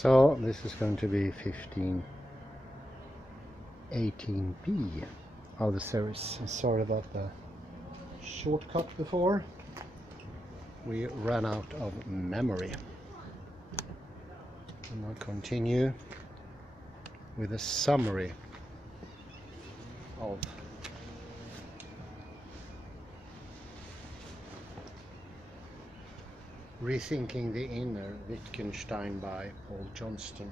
So this is going to be 1518p of the series. Sorry about the shortcut before. We ran out of memory. And I'll continue with a summary of Rethinking the Inner, Wittgenstein by Johnston.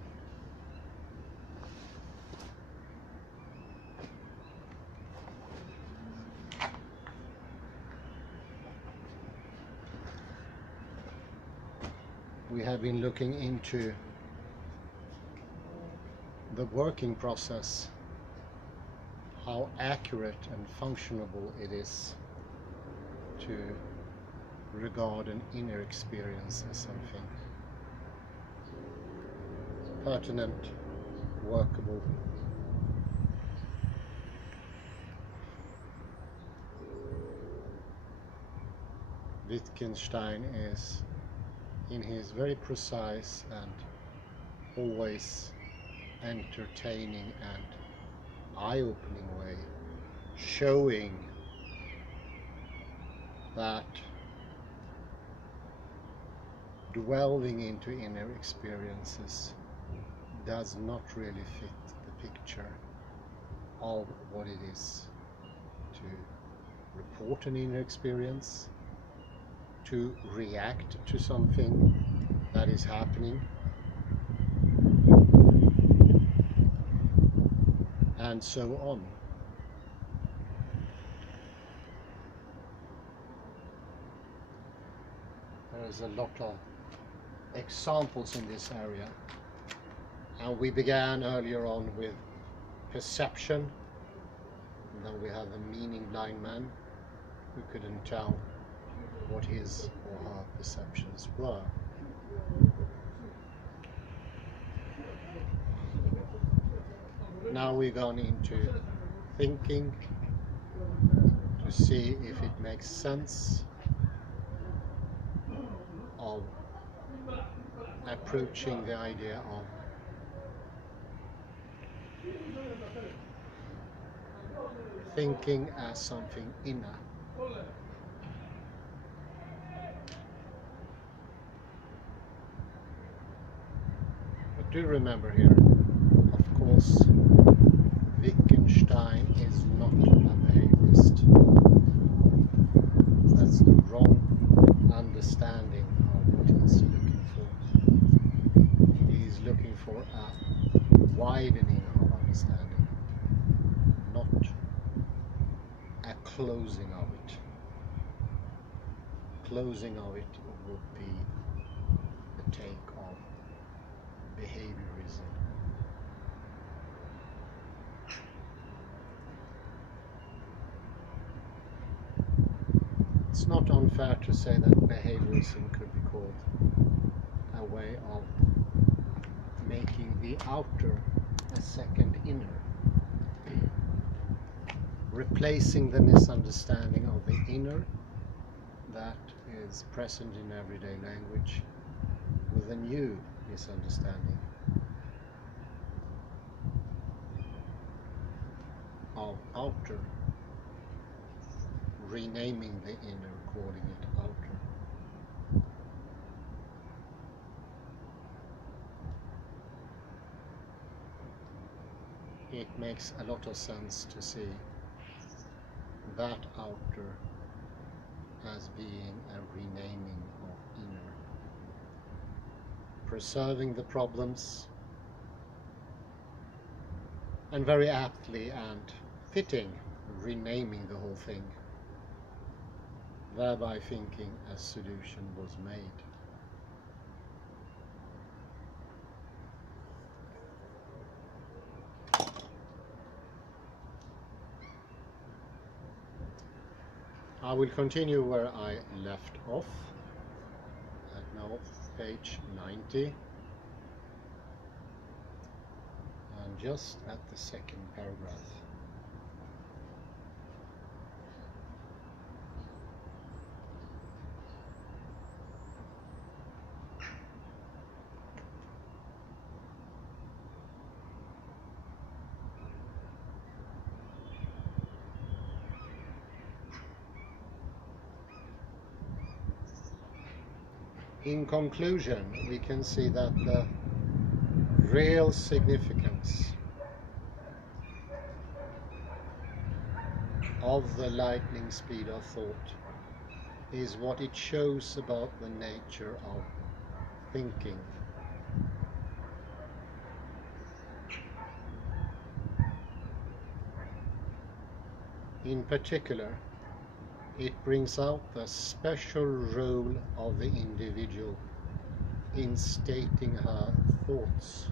We have been looking into the working process, how accurate and functionable it is to regard an inner experience as something pertinent, workable. Wittgenstein is, in his very precise and always entertaining and eye-opening way, showing that dwelling into inner experiences does not really fit the picture of what it is to report an inner experience, to react to something that is happening, and so on. There's a lot of examples in this area, and we began earlier on with perception, and then we have the meaning blind man who couldn't tell what his or her perceptions were. Now we've gone into thinking to see if it makes sense of approaching the idea of thinking as something inner. But do remember here, of course, Wittgenstein is not a behaviorist. That's the wrong understanding of what he's looking for. He's looking for a widening of understanding, not a closing of it. Closing of it would be the take of behaviorism. It's not unfair to say that behaviorism could be called a way of making the outer a second inner, replacing the misunderstanding of the inner that is present in everyday language with a new misunderstanding of outer, renaming the inner, calling it outer. It makes a lot of sense to see that outer as being a renaming of inner, preserving the problems, and very aptly and fitting, renaming the whole thing, thereby thinking a solution was made. I will continue where I left off, at now page 90, and just at the second paragraph. In conclusion, we can see that the real significance of the lightning speed of thought is what it shows about the nature of thinking. In particular, it brings out the special role of the individual in stating her thoughts.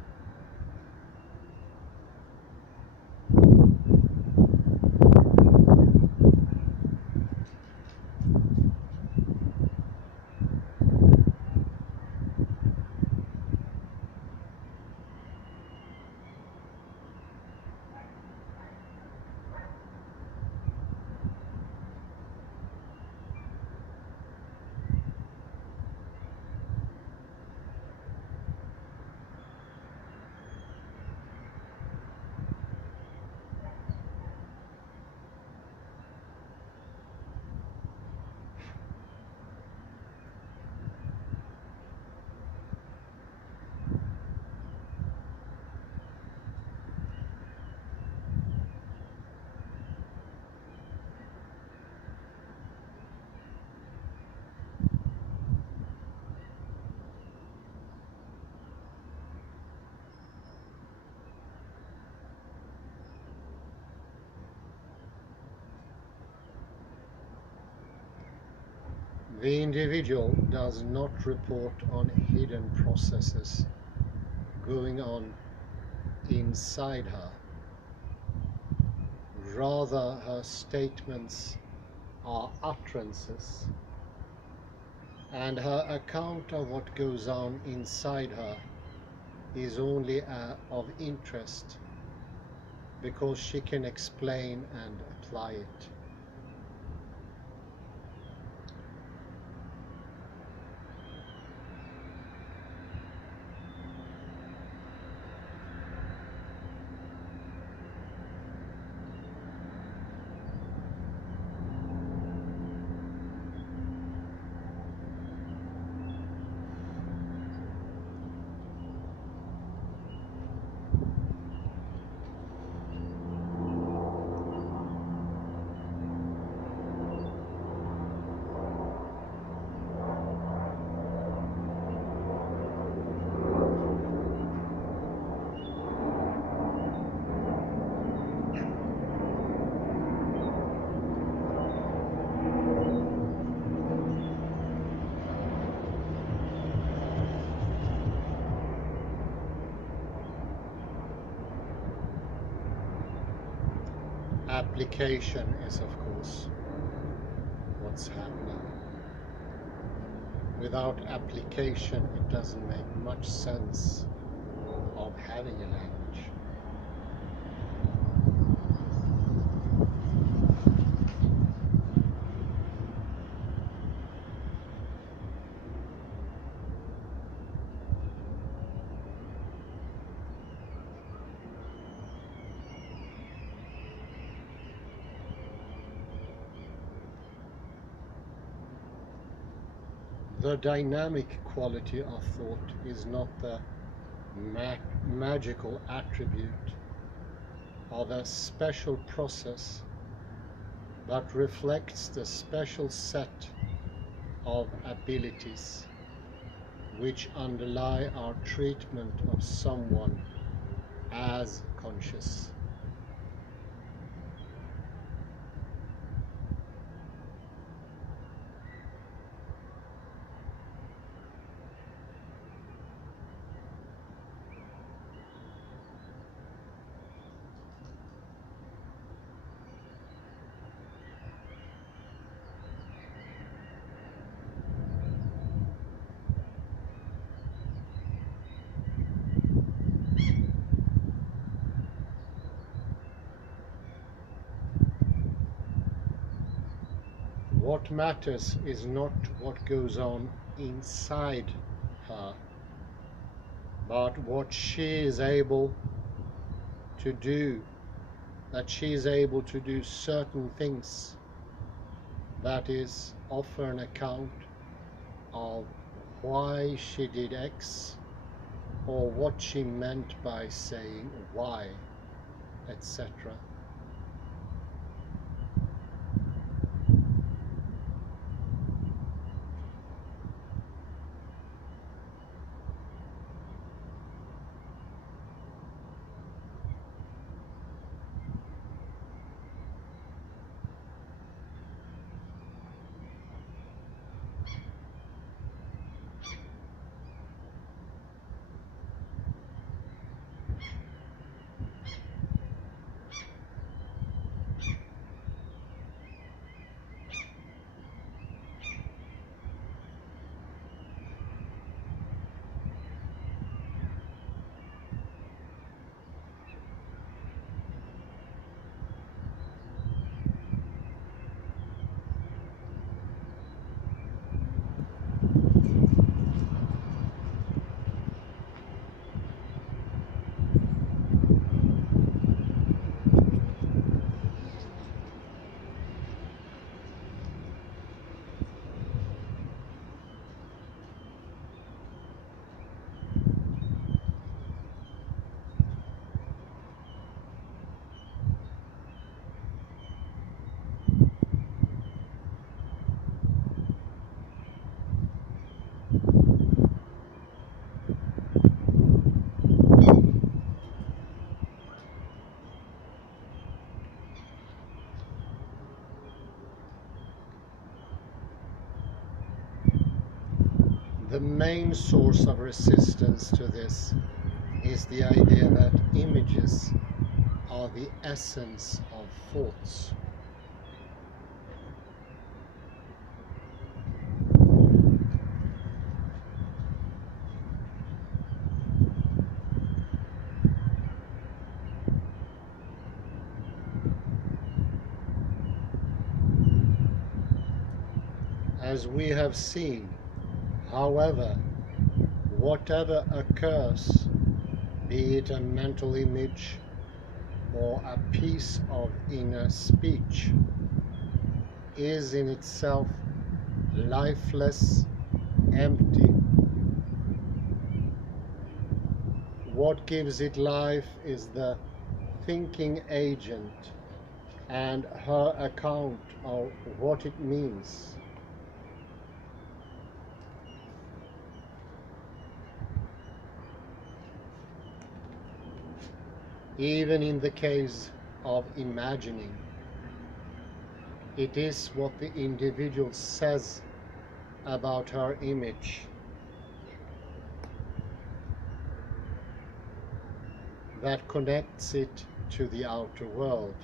The individual does not report on hidden processes going on inside her. Rather, her statements are utterances, and her account of what goes on inside her is only of interest because she can explain and apply it. Application is, of course, what's happening. Without application, it doesn't make much sense of having a language. The dynamic quality of thought is not the magical attribute of a special process, but reflects the special set of abilities which underlie our treatment of someone as conscious. What matters is not what goes on inside her, but what she is able to do, that she is able to do certain things, that is, offer an account of why she did X, or what she meant by saying Y, etc. The main source of resistance to this is the idea that images are the essence of thoughts. As we have seen, however, whatever occurs, be it a mental image or a piece of inner speech, is in itself lifeless, empty. What gives it life is the thinking agent and her account of what it means. Even in the case of imagining, it is what the individual says about her image that connects it to the outer world.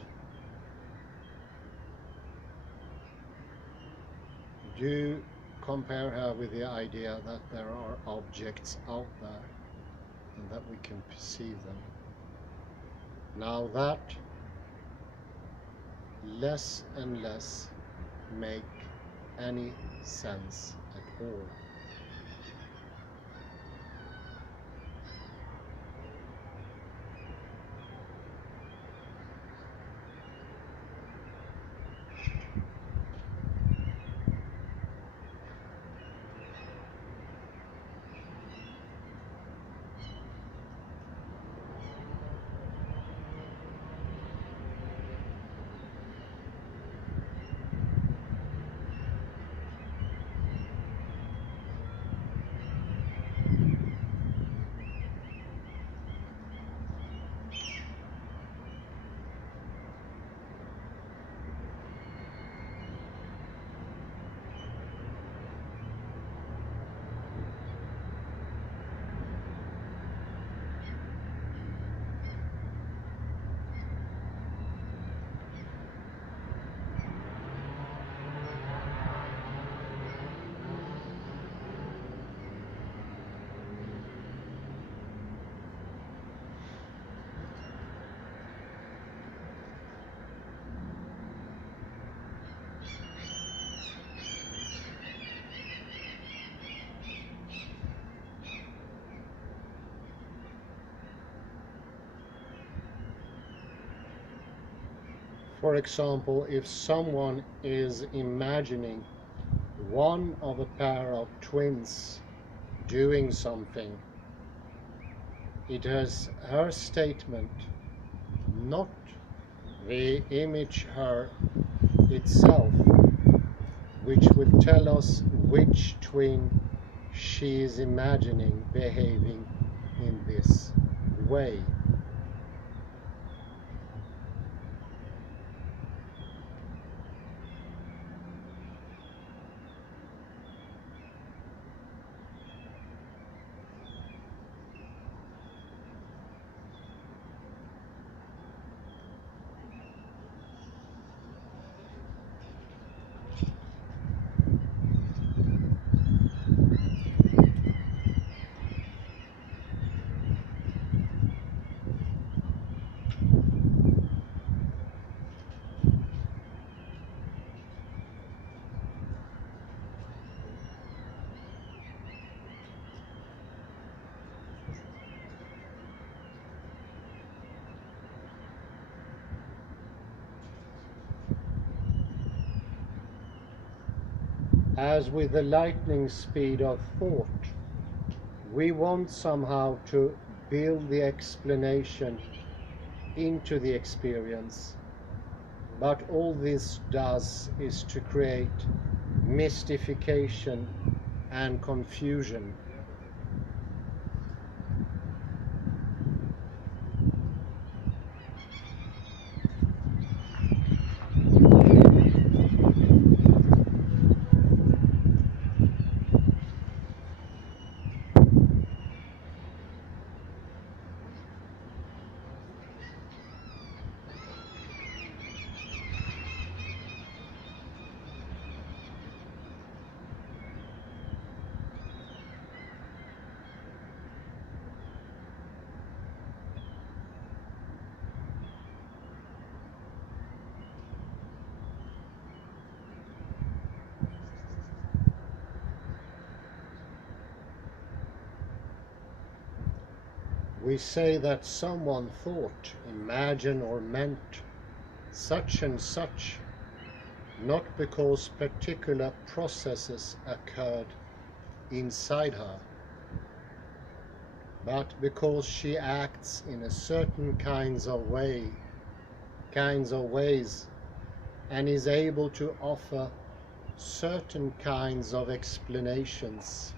Do compare her with the idea that there are objects out there and that we can perceive them. Now that less and less make any sense at all. For example, if someone is imagining one of a pair of twins doing something. It is her statement, not the image her itself, which will tell us which twin she is imagining behaving in this way. As with the lightning speed of thought, we want somehow to build the explanation into the experience, but all this does is to create mystification and confusion. We say that someone thought, imagined, or meant such and such, not because particular processes occurred inside her, but because she acts in a certain kinds of ways, and is able to offer certain kinds of explanations.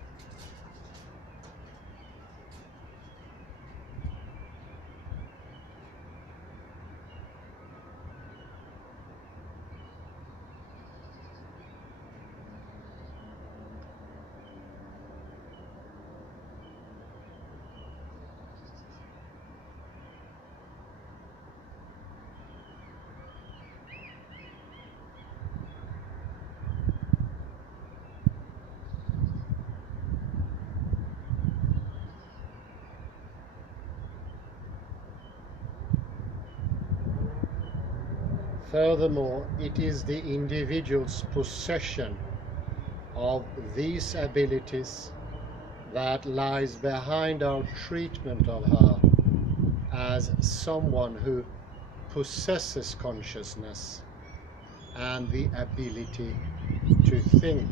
Furthermore, it is the individual's possession of these abilities that lies behind our treatment of her as someone who possesses consciousness and the ability to think.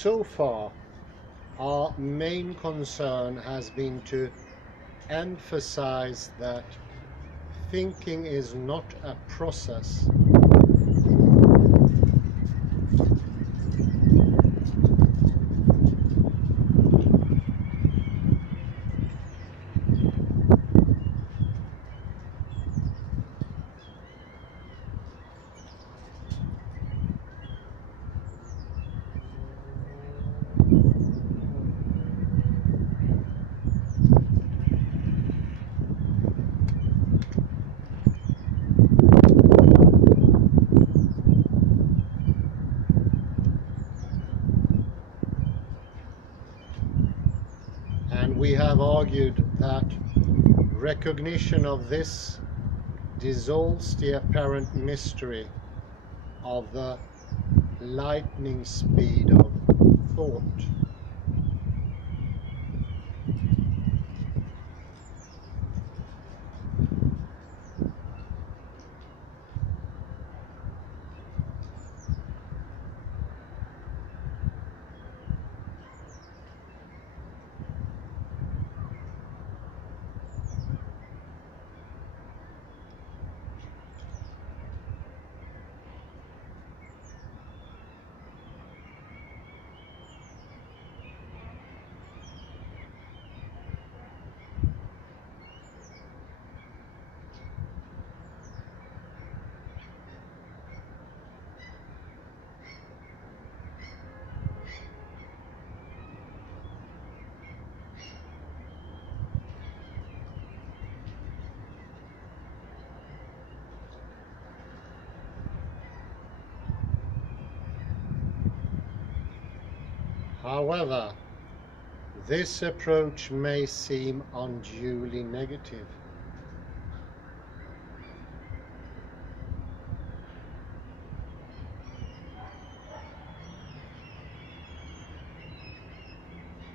So far, our main concern has been to emphasize that thinking is not a process. And we have argued that Recognition of this dissolves the apparent mystery of the lightning speed of thought. However, this approach may seem unduly negative.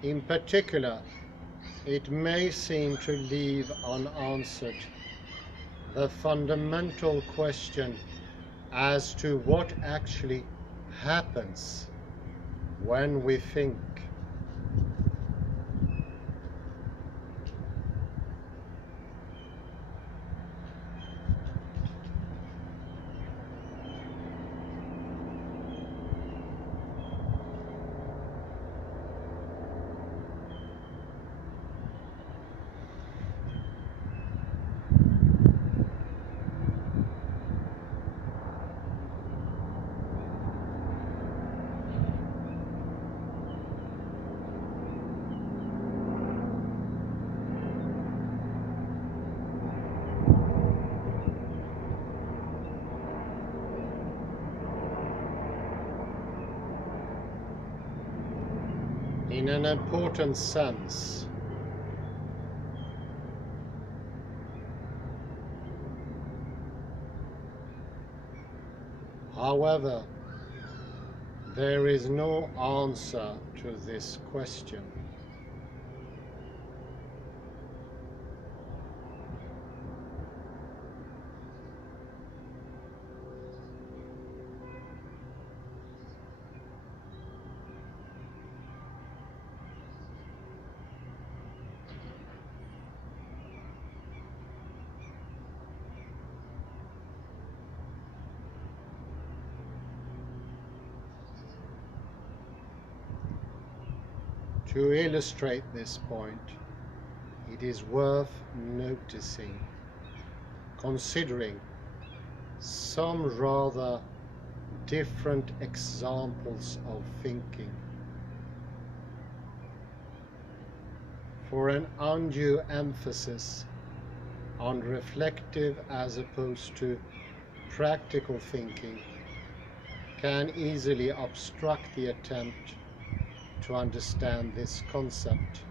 In particular, it may seem to leave unanswered the fundamental question as to what actually happens when we think. In an important sense, however, there is no answer to this question. To illustrate this point, it is worth noticing, considering some rather different examples of thinking. For an undue emphasis on reflective as opposed to practical thinking can easily obstruct the attempt to understand this concept.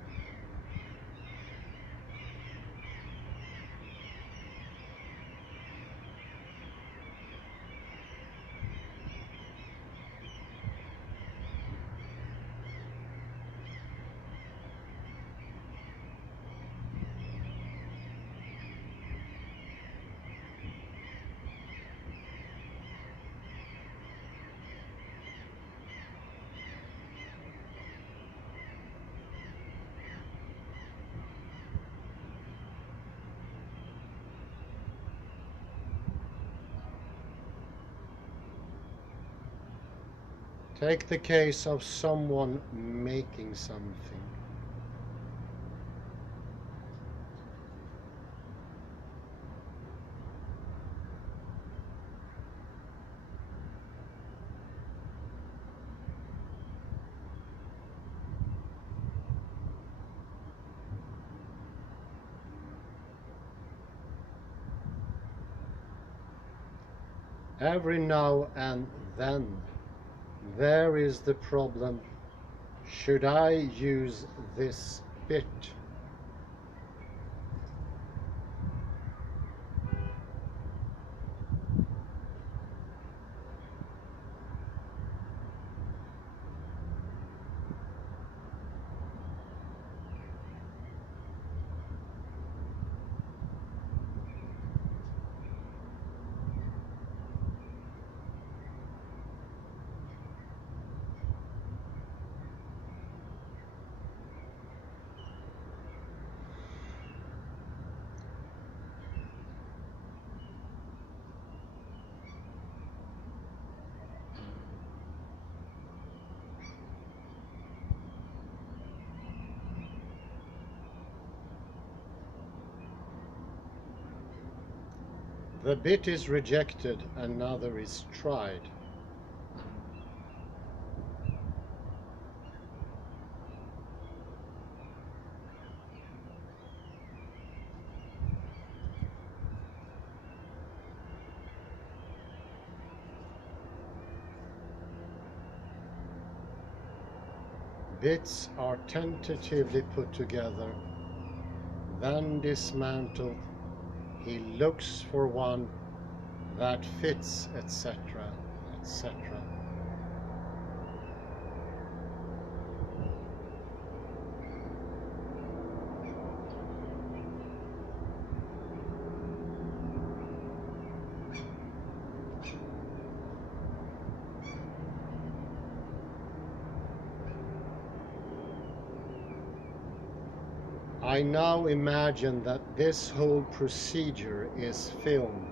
Take the case of someone making something. Every now and then, there is the problem, should I use this bit? The bit is rejected, another is tried. Bits are tentatively put together, then dismantled. He looks for one that fits, etc., etc. I now imagine that this whole procedure is film.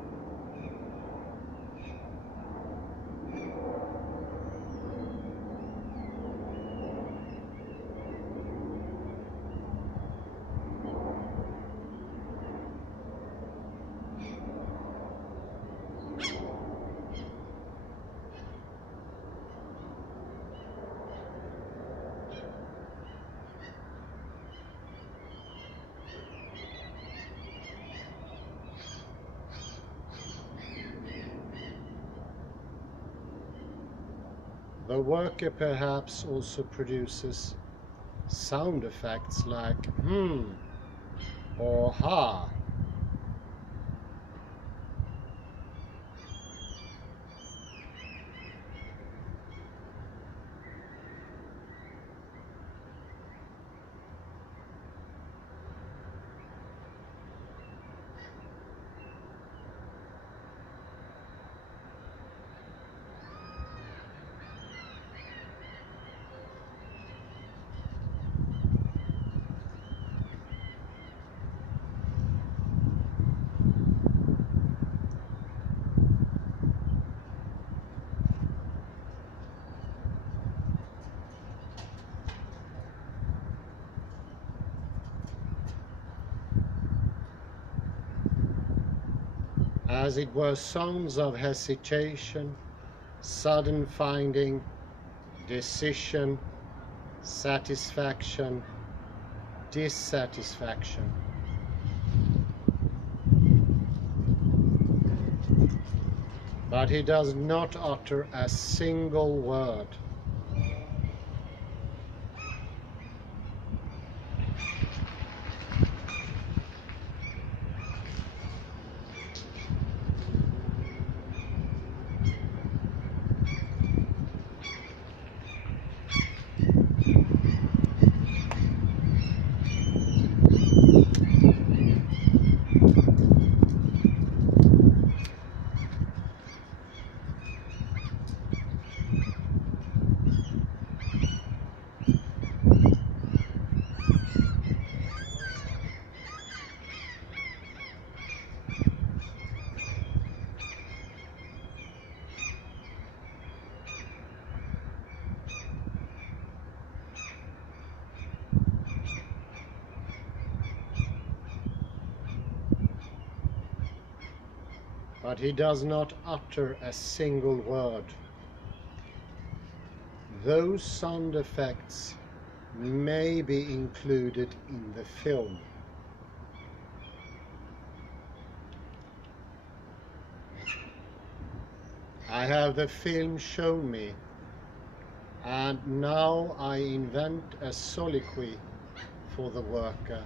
The worker perhaps also produces sound effects like or ha. As it were, sounds of hesitation, sudden finding, decision, satisfaction, dissatisfaction. But he does not utter a single word. But he does not utter a single word. Those sound effects may be included in the film. I have the film shown me, and now I invent a soliloquy for the worker.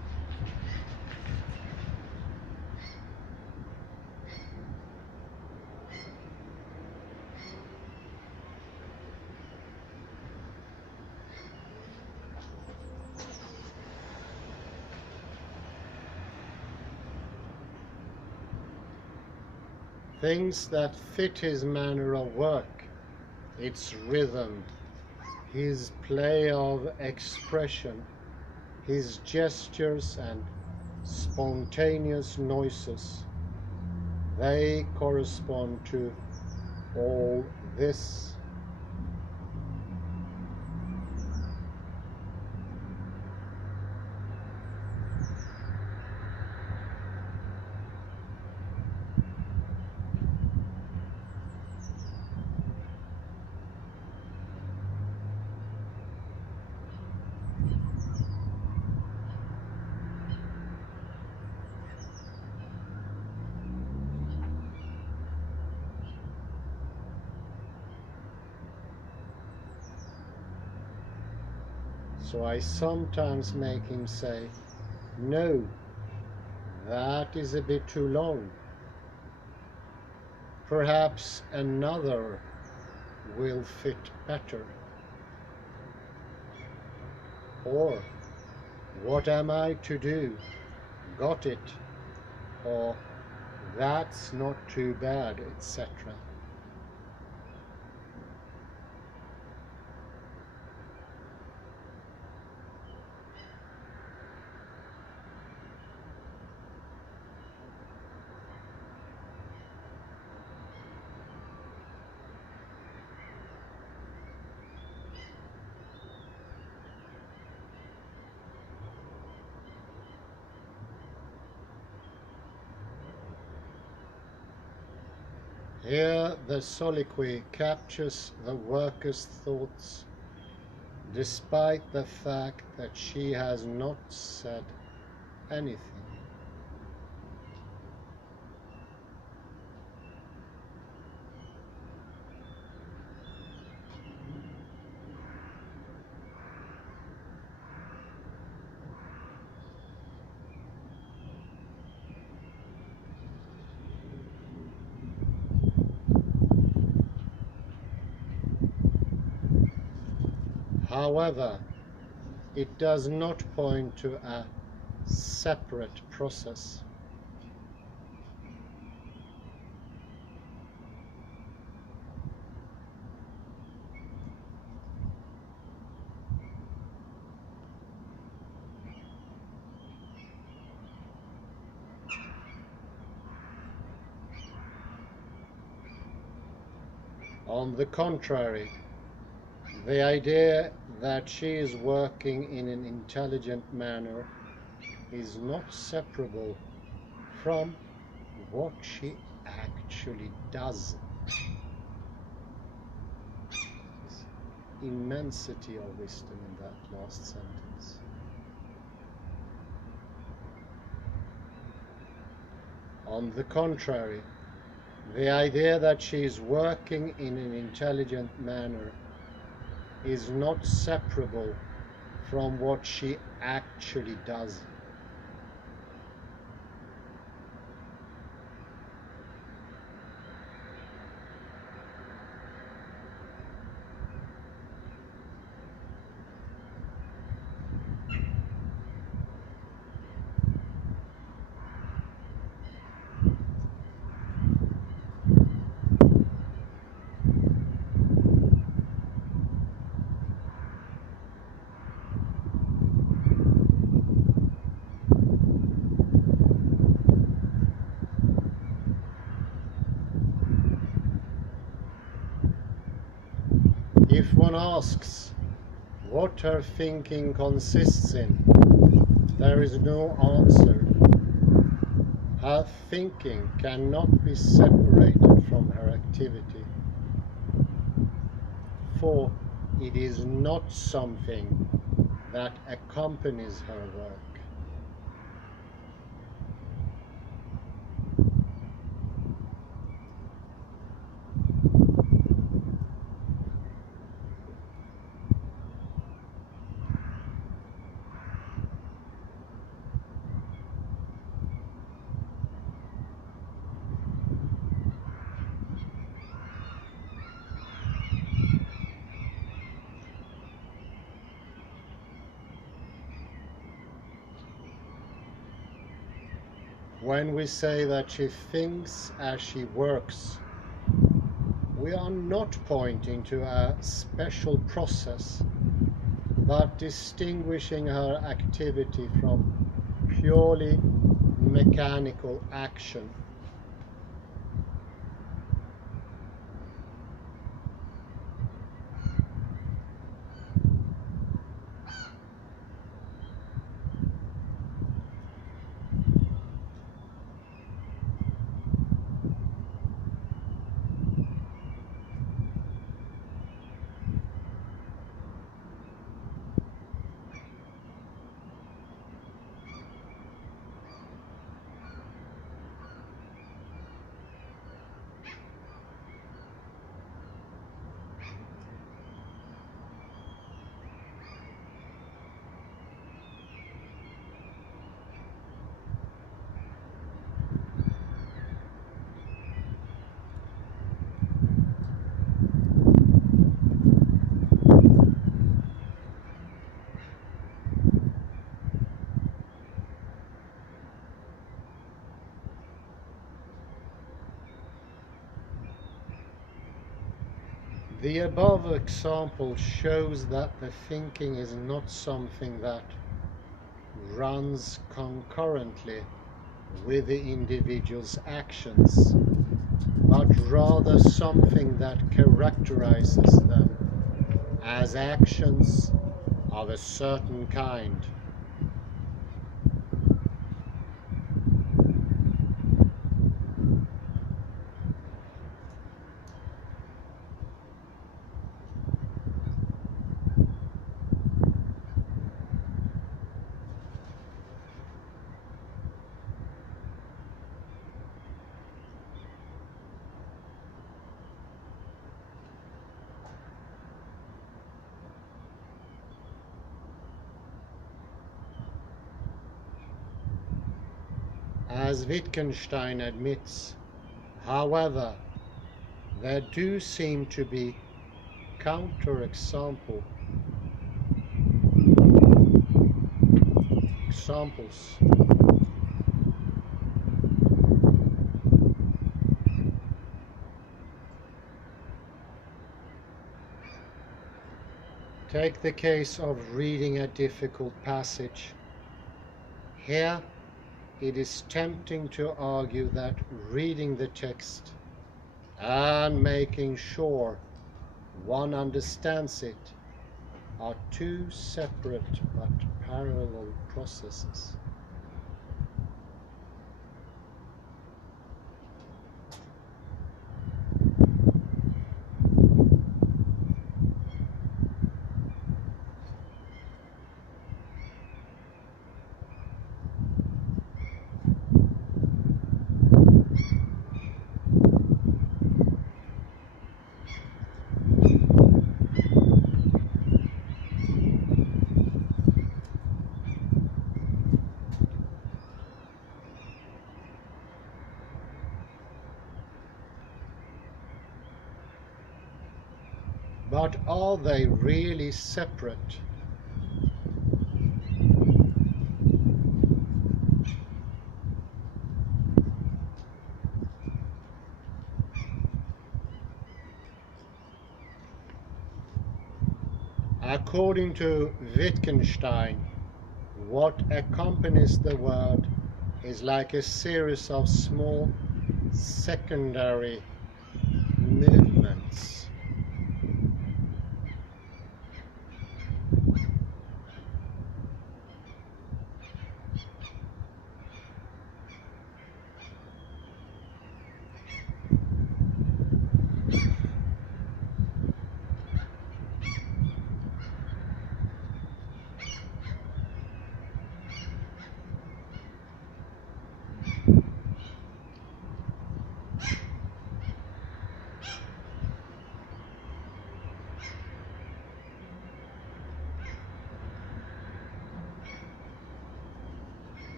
Things that fit his manner of work, its rhythm, his play of expression, his gestures and spontaneous noises, they correspond to all this. So I sometimes make him say, "No, that is a bit too long. Perhaps another will fit better." Or, "What am I to do? Got it?" Or, "That's not too bad," etc. Here the soliloquy captures the worker's thoughts, despite the fact that she has not said anything. However, it does not point to a separate process. On the contrary, the idea that she is working in an intelligent manner is not separable from what she actually does. There's immensity of wisdom in that last sentence. On the contrary, the idea that she is working in an intelligent manner is not separable from what she actually does. If one asks what her thinking consists in, there is no answer. Her thinking cannot be separated from her activity, for it is not something that accompanies her work. When we say that she thinks as she works, we are not pointing to a special process, but distinguishing her activity from purely mechanical action. The above example shows that the thinking is not something that runs concurrently with the individual's actions, but rather something that characterizes them as actions of a certain kind. As Wittgenstein admits, however, there do seem to be counter-examples. Take the case of reading a difficult passage. Here, it is tempting to argue that reading the text and making sure one understands it are two separate but parallel processes. But are they really separate? According to Wittgenstein, what accompanies the word is like a series of small secondary movements.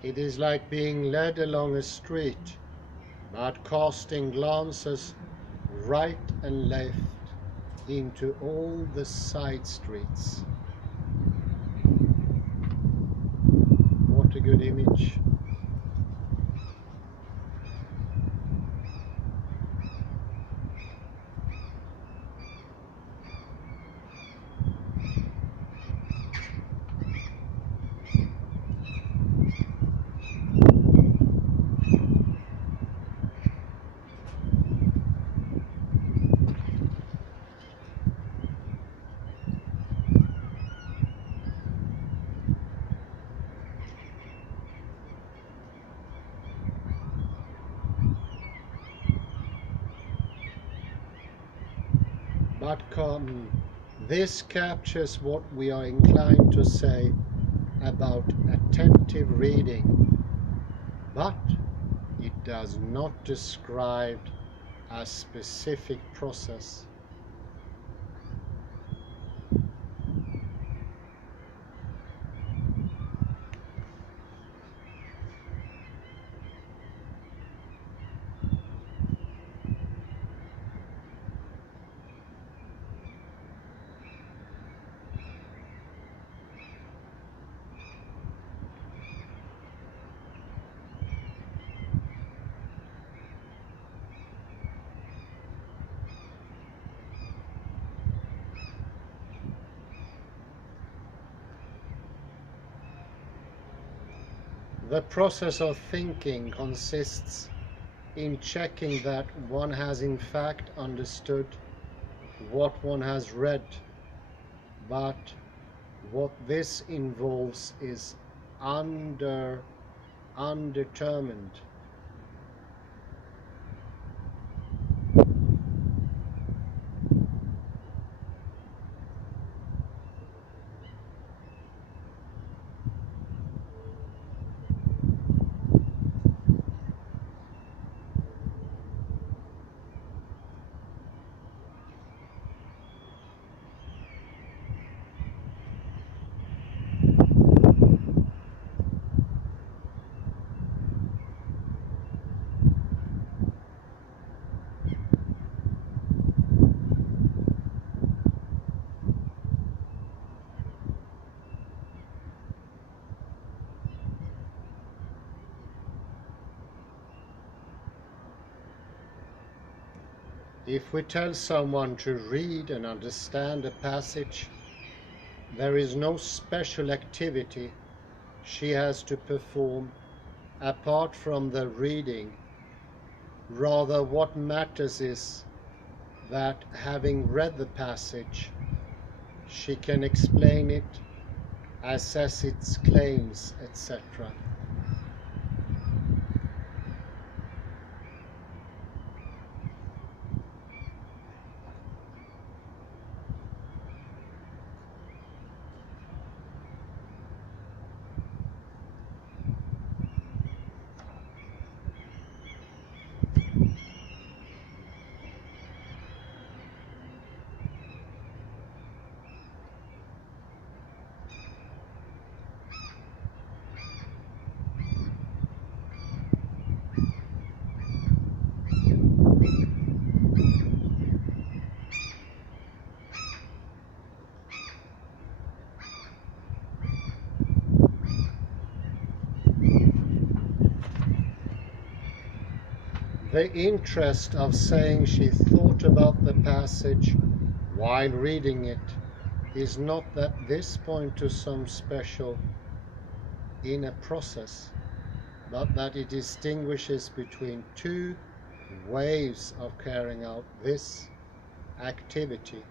It is like being led along a street, but casting glances right and left into all the side streets. What a good image. But this captures what we are inclined to say about attentive reading, but it does not describe a specific process. The process of thinking consists in checking that one has in fact understood what one has read, but what this involves is undetermined. If we tell someone to read and understand a passage, there is no special activity she has to perform apart from the reading. Rather, what matters is that having read the passage, she can explain it, assess its claims, etc. The interest of saying she thought about the passage while reading it is not that this points to some special inner process, but that it distinguishes between two ways of carrying out this activity.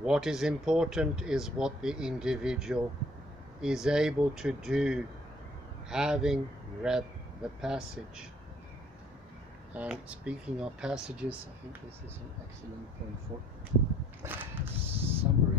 What is important is what the individual is able to do having read the passage. And speaking of passages, I think this is an excellent point for summary.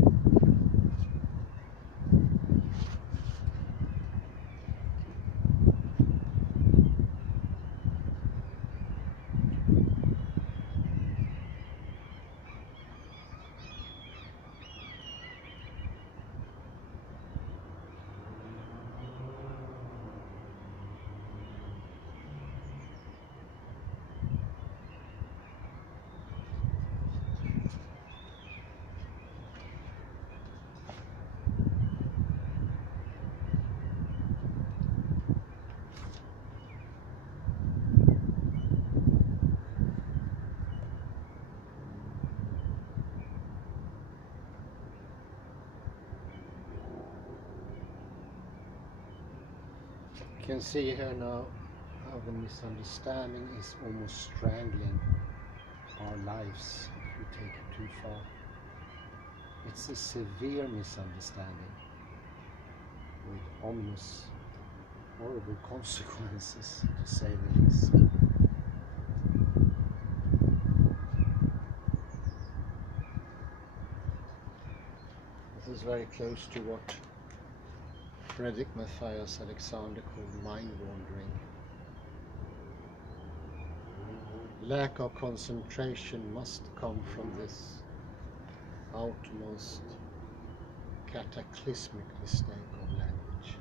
You can see here now how the misunderstanding is almost strangling our lives if we take it too far. It's a severe misunderstanding with ominous, horrible consequences, to say the least. This is very close to what Frederick Matthias Alexander called mind wandering. Lack of concentration must come from this outmost cataclysmic mistake of language.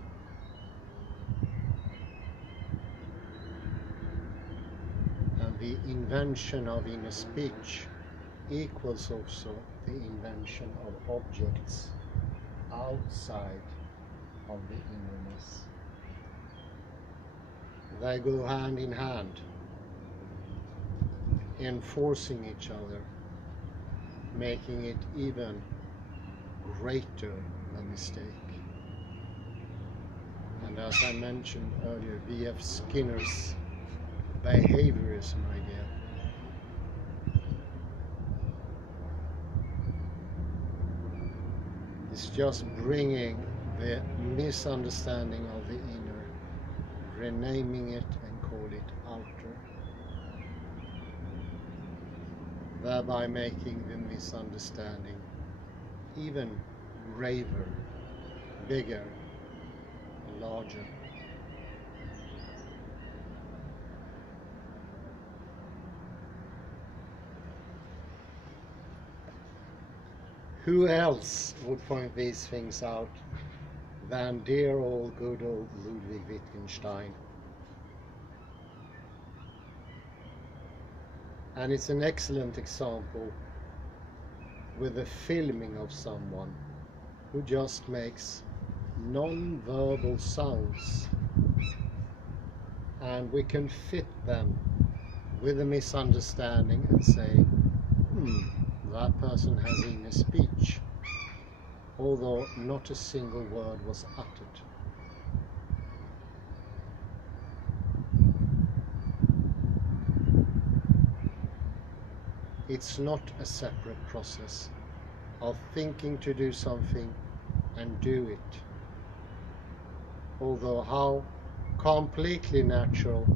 And the invention of inner speech equals also the invention of objects outside of the innerness. They go hand in hand, enforcing each other, making it even greater a mistake. And as I mentioned earlier, V.F. Skinner's behaviorism idea. It's just bringing the misunderstanding of the inner, renaming it and call it outer, thereby making the misunderstanding even graver, bigger, larger. Who else would point these things out than dear old good old Ludwig Wittgenstein? And it's an excellent example with the filming of someone who just makes non-verbal sounds, and we can fit them with a misunderstanding and say, that person has inner speech, although not a single word was uttered. It's not a separate process of thinking to do something and do it, although how completely natural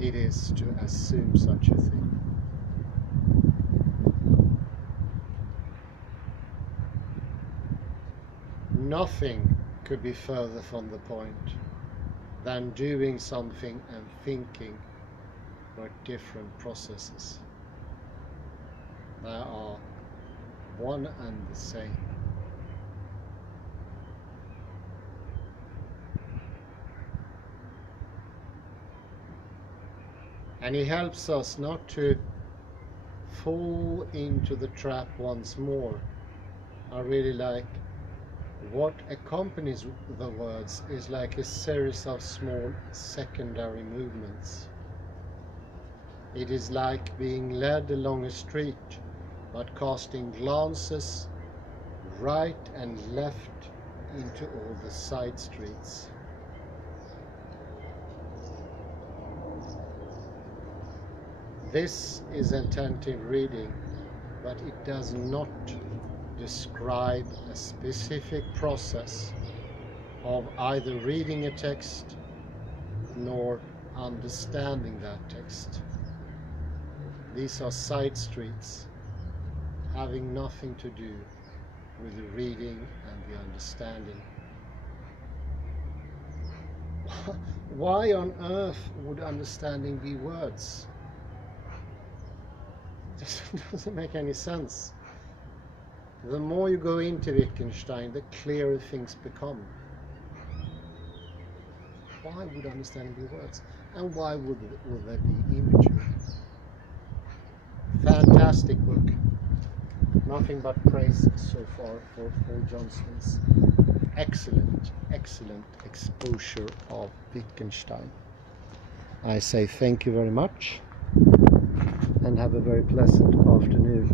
it is to assume such a thing. Nothing could be further from the point than doing something and thinking were different processes. They are one and the same. And he helps us not to fall into the trap once more. I really like what accompanies the words is like a series of small secondary movements. It is like being led along a street, but casting glances right and left into all the side streets. This is attentive reading, but it does not describe a specific process of either reading a text nor understanding that text. These are side streets having nothing to do with the reading and the understanding. Why on earth would understanding be words? It doesn't make any sense. The more you go into Wittgenstein, the clearer things become. Why would understanding be words? And why would there be imagery? Fantastic book. Nothing but praise so far for Johnston's excellent exposure of Wittgenstein. I say thank you very much and have a very pleasant afternoon.